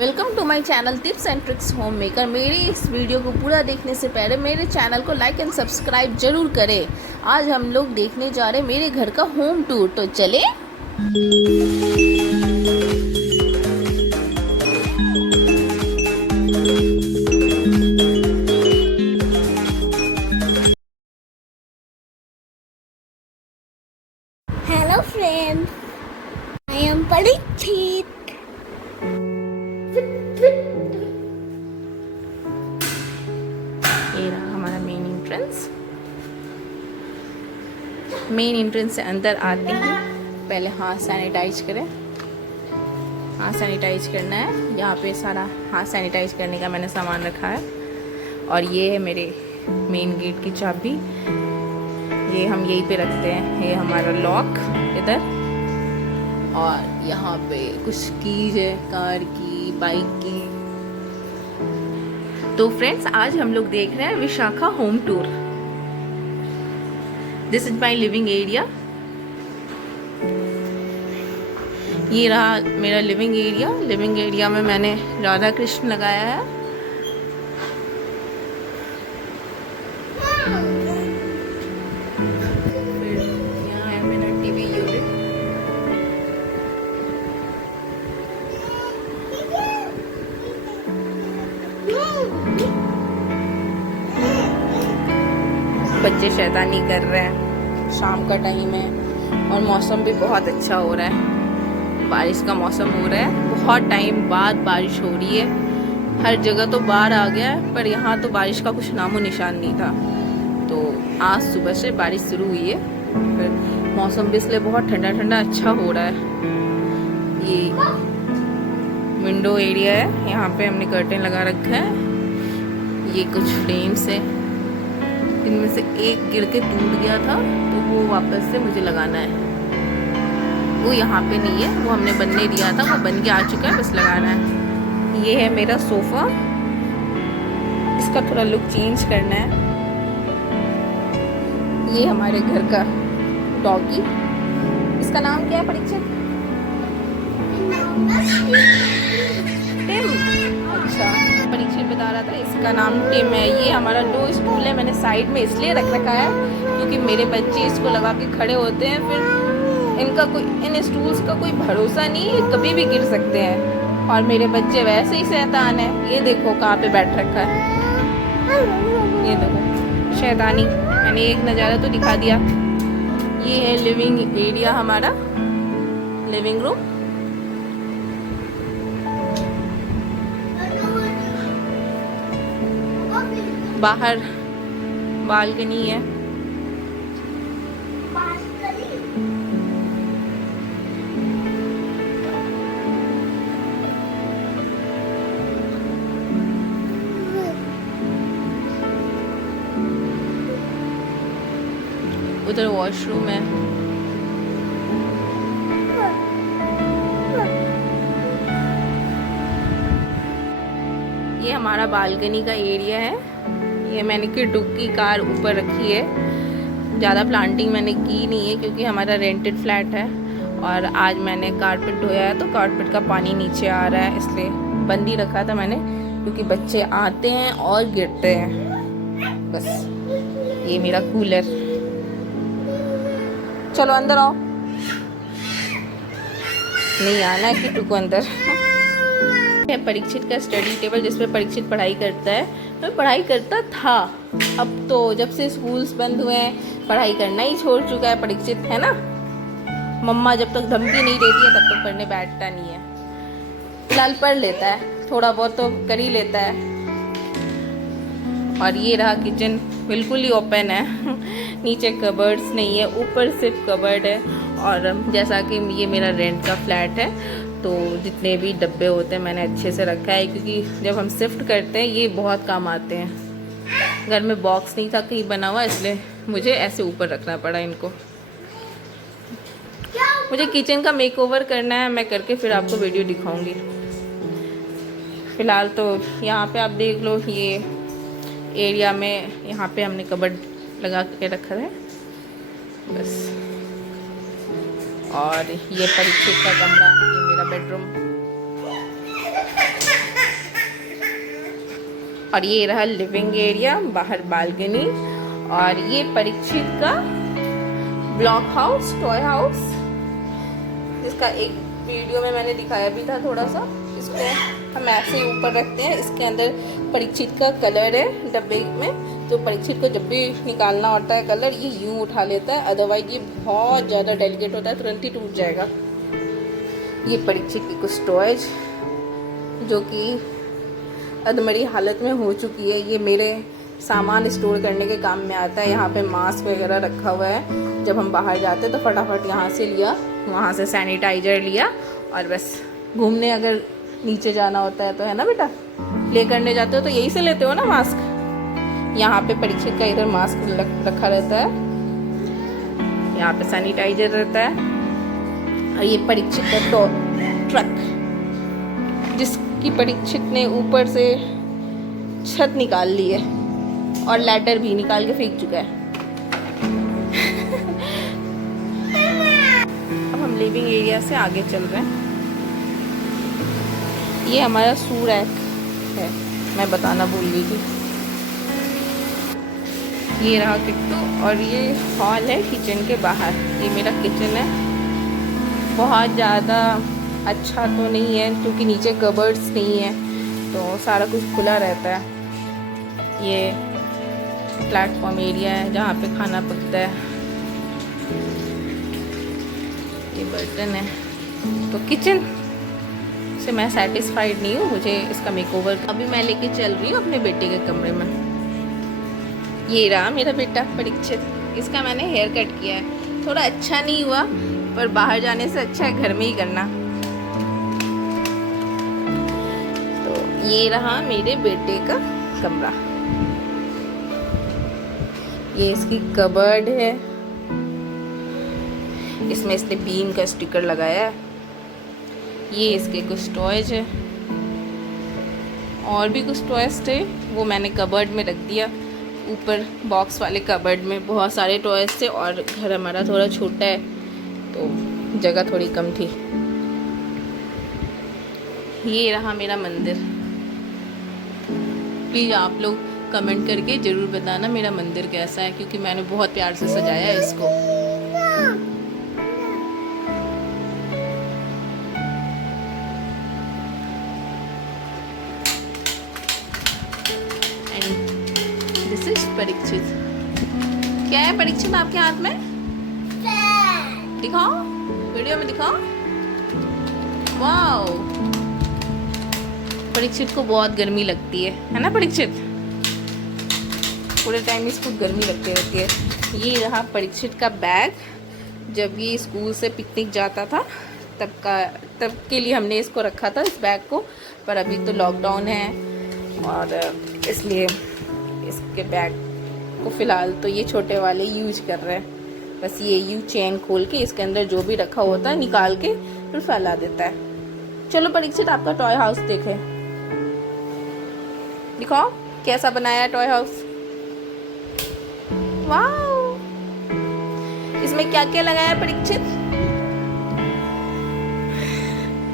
Welcome to my channel tips and tricks home maker. मेरी इस video को पूरा देखने से पहले मेरे चैनल को लाइक एंड सब्सक्राइब जरूर करें। आज हम लोग देखने जा रहे हैं मेरे घर का होम टूर, तो चले। Hello friend, I am Parikshit. ये रहा हमारा मेन एंट्रेंस से अंदर आते हैं पहले हाथ सैनिटाइज करें। हाथ सैनिटाइज करना है। यहाँ पे सारा हाथ सैनिटाइज करने का मैंने सामान रखा है। और ये है मेरे मेन गेट की चाबी, ये हम यहीं पे रखते हैं। ये हमारा लॉक इधर, और यहाँ पे कुछ कीज है कार की, बाइक की। तो फ्रेंड्स, आज हम लोग देख रहे हैं Vishakha home tour. This is my living area. ये रहा मेरा लिविंग एरिया। लिविंग एरिया में मैंने राधा कृष्ण लगाया है। यहाँ है मेरा टीवी यूनिट। बच्चे शैतानी कर रहे हैं, शाम का टाइम है और मौसम भी बहुत अच्छा हो रहा है। बारिश का मौसम हो रहा है, बहुत टाइम बाद बारिश हो रही है। हर जगह तो बाढ़ आ गया है, पर यहाँ तो बारिश का कुछ नामो निशान नहीं था। तो आज सुबह से बारिश शुरू हुई है, फिर मौसम भी इसलिए बहुत ठंडा ठंडा अच्छा हो रहा है। ये विंडो एरिया है, यहाँ पे हमने कर्टेन लगा रखा है। ये कुछ फ्रेम्स है, इनमें से एक गिर के टूट गया था, तो वो वापस से मुझे लगाना है। वो यहाँ पे नहीं है, वो हमने बनने दिया था, वो बन के आ चुका है, बस लगाना है। ये है मेरा सोफा, इसका थोड़ा लुक चेंज करना है। ये हमारे घर का डॉगी, इसका नाम क्या है परीक्षित? टिम। अच्छा, परीक्षित बता रहा था इसका नाम टिम है। ये हमारा दो स्टूल है, मैंने साइड में इसलिए रख रखा है क्योंकि मेरे बच्चे इसको लगा के खड़े होते हैं, फिर इन स्टूल्स का कोई भरोसा नहीं है, कभी भी गिर सकते हैं। और मेरे बच्चे वैसे ही शैतान है। ये देखो कहाँ पे बैठ रखा है, ये देखो शैतानी। मैंने एक नज़ारा तो दिखा दिया। ये है लिविंग एरिया हमारा, लिविंग रूम। बाहर बालकनी है। उधर वॉशरूम है। ये हमारा बालकनी का एरिया है। ये मैंने किड्डू की कार ऊपर रखी है। ज़्यादा प्लांटिंग मैंने की नहीं है क्योंकि हमारा रेंटेड फ्लैट है, और आज मैंने कारपेट धोया है तो कारपेट का पानी नीचे आ रहा है, इसलिए बंद ही रखा था मैंने, क्योंकि बच्चे आते हैं और गिरते हैं। बस ये मेरा कूलर। चलो अंदर आओ। नहीं आना है किट्टू को अंदर। परीक्षित का स्टडी टेबल, जिसपे परीक्षित पढ़ाई करता है। मैं पढ़ाई करता था, अब तो जब से स्कूल्स बंद हुए हैं पढ़ाई करना ही छोड़ चुका है परीक्षित, है ना। मम्मा जब तक धमकी नहीं देती है तब तक पढ़ने बैठता नहीं है। फिलहाल पढ़ लेता है, थोड़ा बहुत तो कर ही लेता है। और ये रहा किचन, बिल्कुल ही ओपन है। नीचे कबर्ड्स नहीं है, ऊपर सिर्फ कबर्ड है। और जैसा कि ये मेरा रेंट का फ्लैट है, तो जितने भी डब्बे होते हैं मैंने अच्छे से रखा है, क्योंकि जब हम शिफ्ट करते हैं ये बहुत काम आते हैं। घर में बॉक्स नहीं था कहीं बना हुआ, इसलिए मुझे ऐसे ऊपर रखना पड़ा इनको। मुझे किचन का मेकओवर करना है, मैं करके फिर आपको वीडियो दिखाऊंगी। फ़िलहाल तो यहाँ पे आप देख लो, ये एरिया में यहाँ पे हमने कबर्ड लगा के रखा है बस। और ये परीक्षित का कमरा, ये मेरा बेडरूम। और ये रहा लिविंग एरिया, बाहर बालकनी। और ये परीक्षित का ब्लॉक हाउस, टॉय हाउस, जिसका एक वीडियो में मैंने दिखाया भी था थोड़ा सा। इसको हम ऐसे ही ऊपर रखते हैं। इसके अंदर परीक्षित का कलर है डब्बे में, तो परीक्षित को जब भी निकालना होता है कलर ये यूं उठा लेता है, अदरवाइज ये बहुत ज़्यादा डेलिकेट होता है, तुरंत ही टूट जाएगा। ये परीक्षित की कुछ टॉयज जो कि अधमरी हालत में हो चुकी है। ये मेरे सामान स्टोर करने के काम में आता है। यहाँ पे मास्क वगैरह रखा हुआ है, जब हम बाहर जाते हैं तो फटाफट यहाँ से लिया, वहाँ से सैनिटाइजर लिया, और बस घूमने अगर नीचे जाना होता है तो, है ना बेटा, प्ले करने जाते हो तो यही से लेते हो ना मास्क। यहाँ पे परीक्षित का इधर मास्क रखा रहता है, यहाँ पे सैनिटाइजर रहता है। और ये परीक्षित का ट्रक, जिसकी परीक्षित ने ऊपर से छत निकाल ली है और लैडर भी निकाल के फेंक चुका है। अब हम लिविंग एरिया से आगे चल रहे हैं। ये हमारा शू रैक है, मैं बताना भूल गई थी। ये रहा किट्टू, और ये हॉल है किचन के बाहर। ये मेरा किचन है, बहुत ज़्यादा अच्छा तो नहीं है क्योंकि नीचे कबर्ड्स नहीं है, तो सारा कुछ खुला रहता है। ये प्लेटफॉर्म एरिया है जहाँ पे खाना पकता है। ये बर्तन है। तो किचन से मैं सेटिस्फाइड नहीं हूँ, मुझे इसका मेकओवर अभी मैं लेके चल रही हूँ अपने बेटे के कमरे में। ये रहा मेरा बेटा परीक्षित, इसका मैंने हेयर कट किया है। थोड़ा अच्छा नहीं हुआ, पर बाहर जाने से अच्छा है घर में ही करना। तो ये रहा मेरे बेटे का कमरा। ये इसकी कबर्ड है, इसमें इसने बीम का स्टिकर लगाया है। ये इसके कुछ टॉयज है, और भी कुछ टॉयज थे वो मैंने कबर्ड में रख दिया। ऊपर बॉक्स वाले कबर्ड में बहुत सारे टॉयज थे, और घर हमारा थोड़ा छोटा है तो जगह थोड़ी कम थी। ये रहा मेरा मंदिर। प्लीज़ आप लोग कमेंट करके ज़रूर बताना मेरा मंदिर कैसा है, क्योंकि मैंने बहुत प्यार से सजाया है इसको। This is Parikshit. क्या है परीक्षित आपके हाथ में? दिखाओ, वीडियो में दिखाओ। वाओ, परीक्षित को बहुत गर्मी लगती है ना परीक्षित? पूरे टाइम इसको गर्मी लगती रहती है। ये रहा परीक्षित का बैग, जब ये स्कूल से पिकनिक जाता था तब के लिए हमने इसको रखा था, इस बैग को। पर अभी तो लॉकडाउन है और इसलिए इसके बैग को फ़िलहाल तो ये छोटे वाले यूज कर रहे हैं। बस ये यू चेन खोल के इसके अंदर जो भी रखा होता है निकाल के फिर फैला देता है। चलो परीक्षित आपका टॉय हाउस देखे, दिखाओ कैसा बनाया है टॉय हाउस। वाओ, इसमें क्या क्या लगाया है परीक्षित?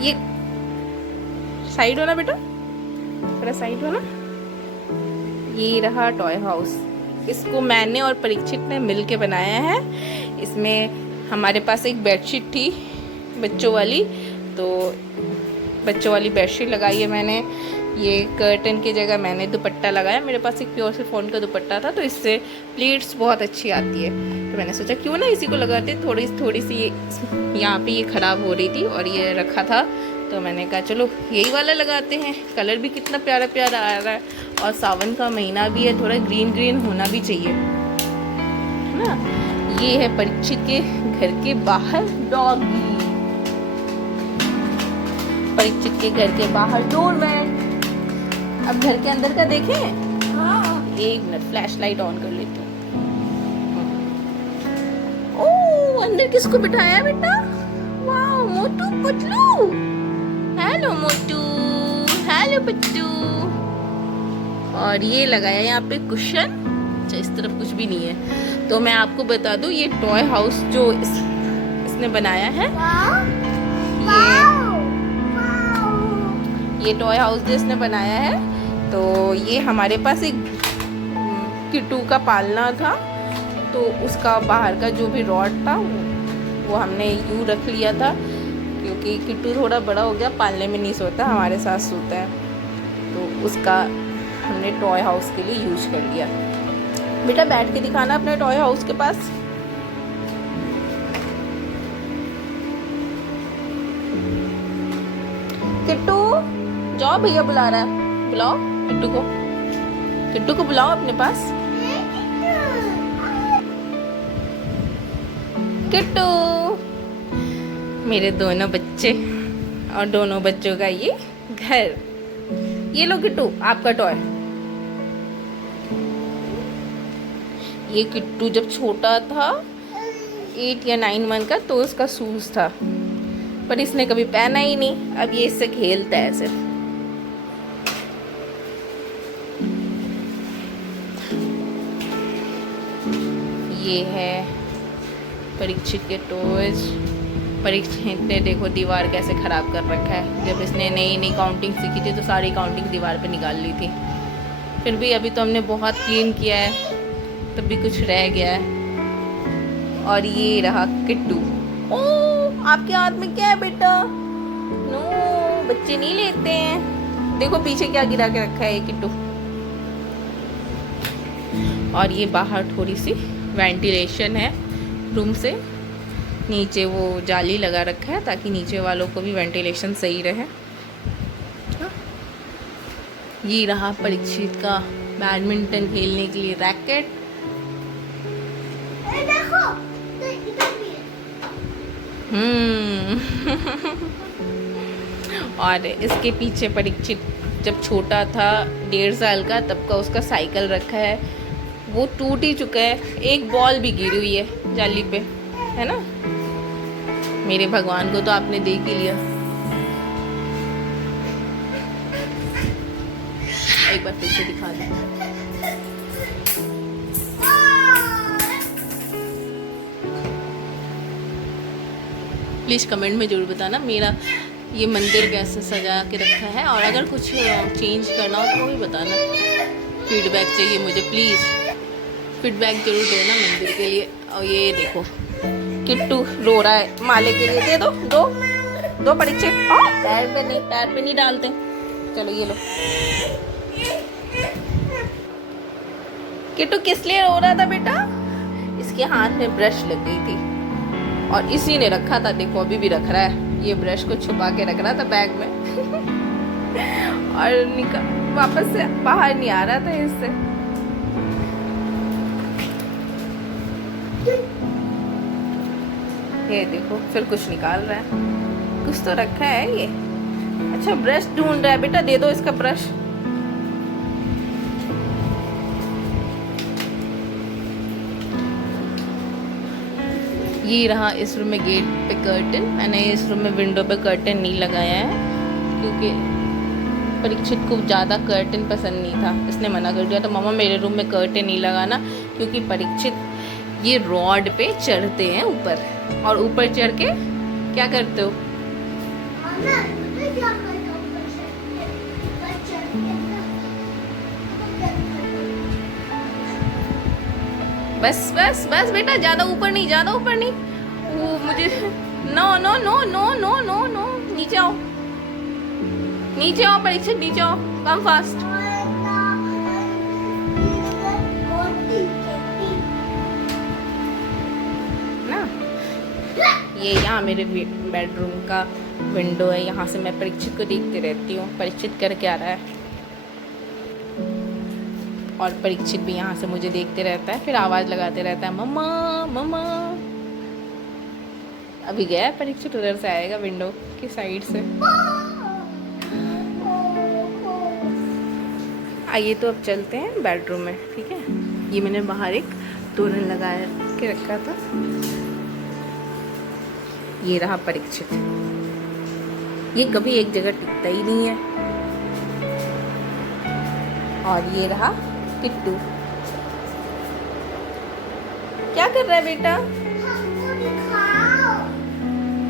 ये साइड हो ना बेटा, थोड़ा साइड हो ना। ये रहा टॉय हाउस, इसको मैंने और परीक्षित ने मिलके बनाया है। इसमें हमारे पास एक बेडशीट थी बच्चों वाली, तो बच्चों वाली बेडशीट लगाई है मैंने। ये कर्टन की जगह मैंने दुपट्टा लगाया। मेरे पास एक प्योर शिफॉन का दुपट्टा था, तो इससे प्लेट्स बहुत अच्छी आती है, तो मैंने सोचा क्यों ना इसी को लगाते। थोड़ी सी ये यहाँ पे ये ख़राब हो रही थी और ये रखा था, तो मैंने कहा चलो यही वाला लगाते हैं। कलर भी कितना प्यारा प्यारा आ रहा है, और सावन का महीना भी है, थोड़ा ग्रीन ग्रीन होना भी चाहिए, है ना। ये है परीक्षित के घर के बाहर डॉगी, परीक्षित के घर के बाहर डोरमैट। अब घर के अंदर का देखें। हाँ, एक मिनट फ्लैश लाइट ऑन कर लेती हूँ। ओह, अंदर किसको बिठाया है बेटा? वाह, मोटू पतलू। हेलो मोटू, हेलो पट्टू। और ये लगाया यहाँ पे कुशन। अच्छा, इस तरफ कुछ भी नहीं है। तो मैं आपको बता दूँ, ये टॉय हाउस जो इसने बनाया है, ये टॉय हाउस जो इसने बनाया है, तो ये हमारे पास एक किट्टू का पालना था, तो उसका बाहर का जो भी रॉड था वो हमने यूँ रख लिया था, क्योंकि किट्टू थोड़ा बड़ा हो गया, पालने में नहीं सोता, हमारे साथ सोता है, तो उसका हमने टॉय हाउस के लिए यूज कर लिया। बेटा बैठ के दिखाना अपने टॉय हाउस के पास। किट्टू जाओ, भैया बुला रहा है, बुलाओ किट्टू को, किट्टू को बुलाओ अपने पास। किट्टू, मेरे दोनों बच्चे और दोनों बच्चों का ये घर। ये लो किट्टू आपका टॉय। ये किट्टू जब छोटा था 8 या 9 मंथ का, तो उसका शूज था, पर इसने कभी पहना ही नहीं। अब ये इससे खेलता है सिर्फ। ये है परीक्षित के टॉयज। परीक्षित ने देखो दीवार कैसे ख़राब कर रखा है। जब इसने नई नई काउंटिंग सीखी थी तो सारी काउंटिंग दीवार पे निकाल ली थी। फिर भी अभी तो हमने बहुत क्लीन किया है, तब भी कुछ रह गया है। और ये रहा किट्टू। ओ आपके हाथ में क्या है बेटा? नो, बच्चे नहीं लेते हैं। देखो पीछे क्या गिरा के रखा है ये किट्टू। और ये बाहर थोड़ी सी वेंटिलेशन है रूम से, नीचे वो जाली लगा रखा है ताकि नीचे वालों को भी वेंटिलेशन सही रहे। ये रहा परीक्षित का बैडमिंटन खेलने के लिए रैकेट। देखो तो इधर भी है। और इसके पीछे परीक्षित जब छोटा था 1.5 साल का, तब का उसका साइकिल रखा है, वो टूट ही चुका है। एक बॉल भी गिरी हुई है जाली पे, है ना। मेरे भगवान को तो आपने देख ही लिया। एक बार फिर से दिखा दें। प्लीज़ कमेंट में ज़रूर बताना मेरा ये मंदिर कैसे सजा के रखा है, और अगर कुछ चेंज करना हो तो वो भी बताना। फीडबैक चाहिए मुझे, प्लीज़ फीडबैक जरूर देना मंदिर के लिए। और ये देखो किट्टू रो रहा है माले के लिए। दे दो, दो परीक्षित। पैर पे नहीं डालते। चलो ये लो। किट्टू किस लिए रो रहा था बेटा? इसके हाथ में ब्रश लग गई थी और इसी ने रखा था। देखो अभी भी रख रहा है, ये ब्रश को छुपा के रख रहा था बैग में। और वापस से बाहर नहीं आ रहा था इससे। ये देखो फिर कुछ निकाल रहा है, कुछ तो रखा है ये। अच्छा ब्रश ढूंढ रहा है बेटा, दे दो इसका ब्रश। ये रहा इस रूम में गेट पे कर्टन। मैंने इस रूम में विंडो पे कर्टन नहीं लगाया है क्योंकि परीक्षित को ज़्यादा कर्टन पसंद नहीं था, इसने मना कर दिया। तो मम्मा मेरे रूम में कर्टन नहीं लगाना, क्योंकि परीक्षित ये रॉड पे चढ़ते हैं ऊपर, और ऊपर चढ़ के क्या करते हो? बस बस बस बेटा, ज़्यादा ऊपर नहीं, ज़्यादा ऊपर नहीं। वो मुझे no no no no no no no, नीचे आओ, नीचे आओ परीक्षित, नीचे आओ, कम फास्ट। ये यहाँ मेरे बेडरूम का विंडो है, यहाँ से मैं परीक्षित को देखती रहती हूँ परीक्षित कर क्या रहा है, और परीक्षित भी यहाँ से मुझे देखते रहता है, फिर आवाज़ लगाते रहता है मम्मा मम्मा। अभी गया है परीक्षित, उधर से आएगा विंडो की साइड से। आइए तो अब चलते हैं बेडरूम में, ठीक है। ये मैंने बाहर एक तोरण लगा के रखा था। ये रहा परीक्षित, ये कभी एक जगह टिकता ही नहीं है। और ये रहा किट्टू। क्या कर रहा है बेटा?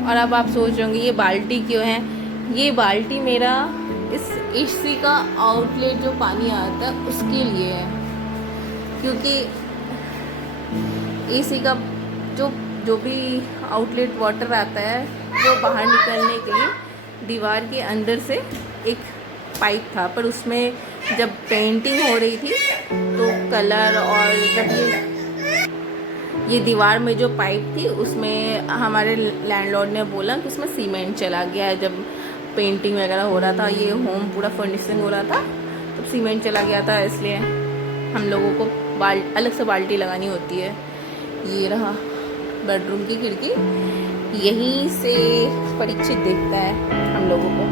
और अब आप सोच रहे होंगे ये बाल्टी क्यों है? ये बाल्टी मेरा इस एसी का आउटलेट जो पानी आता है उसके लिए है, क्योंकि एसी का जो जो भी आउटलेट वाटर आता है वो बाहर निकलने के लिए दीवार के अंदर से एक पाइप था, पर उसमें जब पेंटिंग हो रही थी तो कलर और जब ये दीवार में जो पाइप थी उसमें हमारे लैंडलॉर्ड ने बोला कि उसमें सीमेंट चला गया है। जब पेंटिंग वगैरह हो रहा था, ये होम पूरा फर्निशिंग हो रहा था, तब सीमेंट चला गया था, इसलिए हम लोगों को अलग से बाल्टी लगानी होती है। ये रहा बेडरूम की खिड़की, यहीं से परीक्षित देखता है हम लोगों को,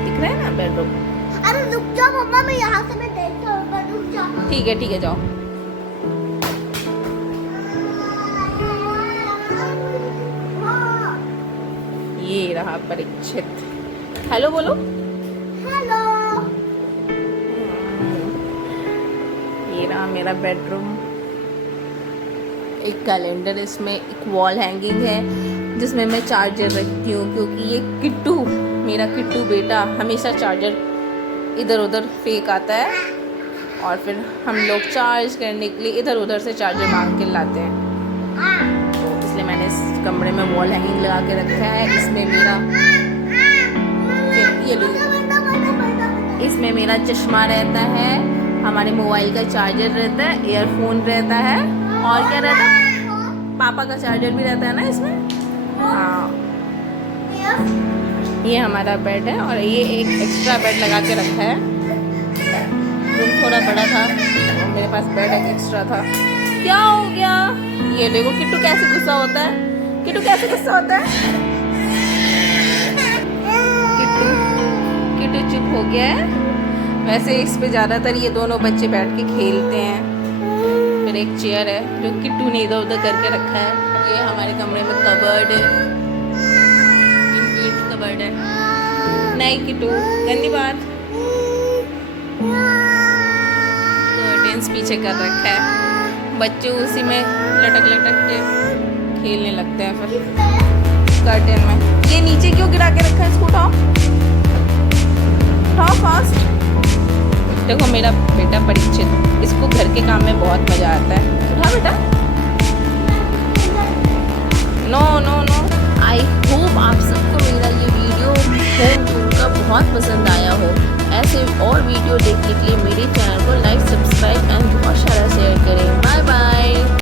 दिख रहा है ना बेडरूम। अरे रुक जाओ मम्मा, मैं यहाँ से मैं देखता हूँ, रुक जाओ। ठीक है जाओ। ये रहा परीक्षित, हेलो बोलो। हेलो। ये रहा मेरा बेडरूम, एक कैलेंडर, इसमें एक वॉल हैंगिंग है जिसमें मैं चार्जर रखती हूँ, क्योंकि ये किट्टू, मेरा किट्टू बेटा हमेशा चार्जर इधर उधर फेंक आता है और फिर हम लोग चार्ज करने के लिए इधर उधर से चार्जर मांग के लाते हैं। तो इसलिए मैंने इस कमरे में वॉल हैंगिंग लगा के रखा है। इसमें मेरा ये लो, इसमें मेरा चश्मा रहता है, हमारे मोबाइल का चार्जर रहता है, ईयरफोन रहता है, और क्या रहता है, पापा का चार्जर भी रहता है ना इसमें। हाँ, ये हमारा बेड है और ये एक एक्स्ट्रा बेड लगा के रखा है। रूम थोड़ा बड़ा था और मेरे पास बेड एक एक्स्ट्रा था। क्या हो गया? ये देखो किट्टू कैसे गुस्सा होता है, किट्टू कैसे गुस्सा होता है। किट्टू चुप हो गया है। वैसे इस पे ज़्यादातर ये दोनों बच्चे बैठ के खेलते हैं। फिर एक चेयर है जो किट्टू ने इधर उधर करके रखा है। ये हमारे कमरे में कबर्ड है, कबर्ड है। नहीं किट्टू, गंदी बात। कर्टेन्स पीछे कर रखा है, बच्चे उसी में लटक लटक के खेलने लगते हैं। फिर कर्टेन में ये नीचे क्यों गिरा के रखा है, इसको उठाओ उठाओ फास्ट। देखो मेरा बेटा परीक्षित, इसको घर के काम में बहुत मज़ा आता है। उठा बेटा। No no no. I hope आप सबको मेरा ये वीडियो होम टूर का बहुत पसंद आया हो। ऐसे और वीडियो देखने के लिए मेरे चैनल को लाइक, सब्सक्राइब एंड बहुत सारा शेयर करें। Bye bye.